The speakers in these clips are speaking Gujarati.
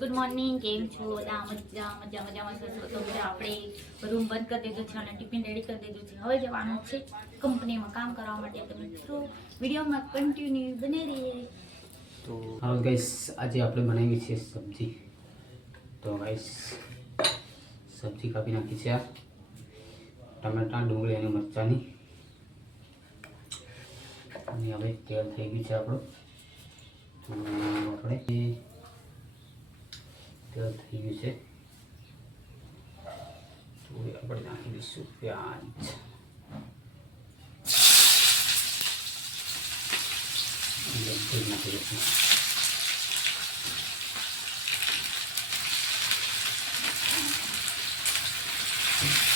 ગુડ મોર્નિંગ કેમ છો? બધા મજા મજા મજામાં. છો તો બધા આપણે રૂમ બંધ કરી દીધું છે અને ટિફિન રેડી કરી દીધું છે. હવે જવાનું છે કંપનીમાં કામ કરવા માટે. તો મિત્રો, વિડીયોમાં કન્ટિન્યુ બને રહીએ. તો હાલો ગાઈસ આજે આપણે બનાવી છે સબ્જી. તો ગાઈસ સબ્જી કાપી નાખી છે આ. ટમેટા, ડુંગળી અને મરચાંની. અને હવે તેલ થઈ ગયું છે આપણું. આપણે થઈ ગયું છે તો આપણે નાખી દઈશું પ્યાજ જીરું રાઈસ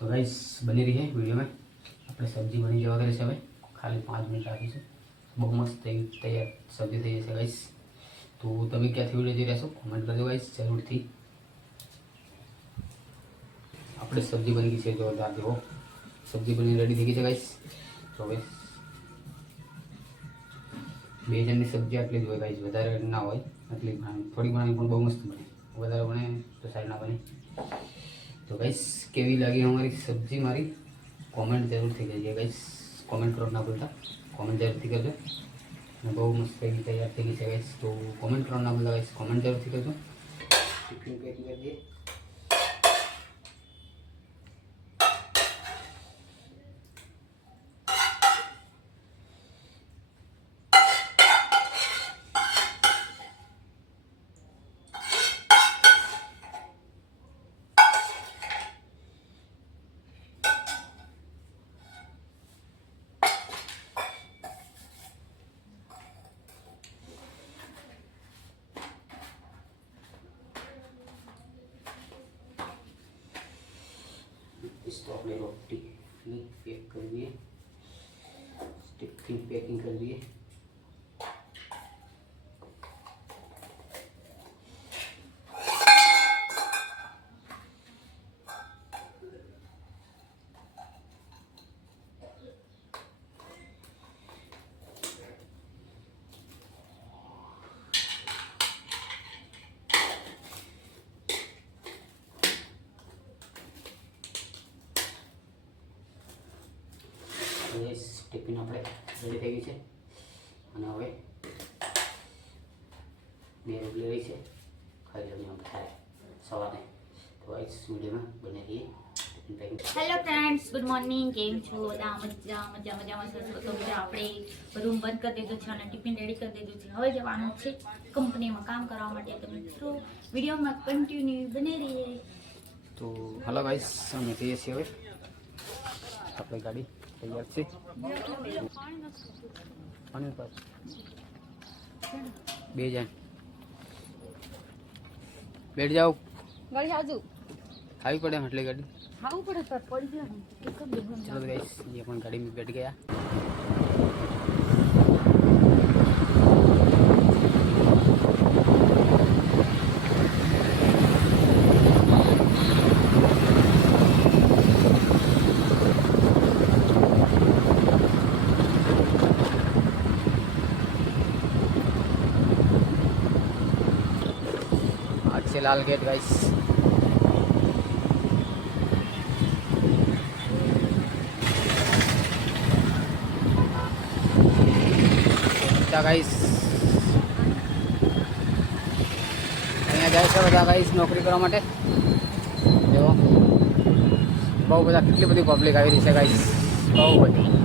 તો ગાઈસ બની રહી છે વિડીયોમાં આપણે સબ્જી બની જવા કરી છે હવે. ખાલી પાંચ મિનિટ રાખીશું બહુ મસ્ત તૈયાર સબ્જી થઈ જશે ગાઈસ તો તમે ક્યાંથી વીડિયો જોઈ રહ્યા છો? કોમેન્ટ કરજો ગાઈસ જરૂરથી. આપણે સબ્જી બની ગઈ છે, જોરદાર જુઓ સબ્જી બની રેડી થઈ ગઈ છે ગાઈસ તો હવે બે જણની સબ્જી આટલી જ હોય ગાઈસ વધારે ના હોય, આટલી થોડી બનાવી પણ બહુ મસ્ત બને. વધારે બને તો સારી ના બને. તો ગાઈસ કેવી લાગી અમારી સબ્જી મારી કોમેન્ટ જરૂરથી કરજો ગાઈસ કોમેન્ટ કરો ના ભૂલતા કોમેન્ટ જરૂરથી કરજો અને બહુ મસ્ત થઈ ગઈ તૈયાર થઈ ગઈ છે ગાઈસ તો કોમેન્ટ કરો ના ભૂલતા ગાઈસ કોમેન્ટ જરૂરથી કરજો ટિફિન પેકિંગ કરી પીસ તો આપણે રોટીની પેક કરવી સ્ટીકથી પેકિંગ કરવી ટિફિન આપણે રેડી થઈ ગઈ છે. અને હવે બે રોટલી રહી છે. ખાઈ લેવાની આપણે ખાય સવારે. તો આ વિડીયોમાં બને રહીએ. હેલો ફ્રેન્ડ્સ ગુડ મોર્નિંગ કેમ છો? બધા મજા મજા મજામાં છો? તો બધા આપણે રૂમ બંધ કરી દીધું છે અને ટિફિન રેડી કરી દીધું છે. હવે જવાનું છે કંપનીમાં કામ કરવા માટે. તો મિત્રો વિડીયોમાં કન્ટિન્યુ બને રહીએ. તો હલો ગાઈસ અમે જઈએ છીએ હવે. આપણી ગાડી. તૈયાર છે. બે જણ. બેઠ જાઓ. ગાડી આજુ ખાવી પડે એટલે ગાડી. ખાવું પડે પડી જવાનું એક જ બેહવાનું. ચલો. ગાઈસ ये પણ ગાડીમાં બેઠ ગયા. છે લાલ ગેટ ગાઈસ અહીંયા જાય છે બધા ગાઈસ નોકરી કરવા માટે. જો, બહુ બધા, કેટલી બધી પબ્લિક આવી રહી છે ગાઈસ બહુ બધી.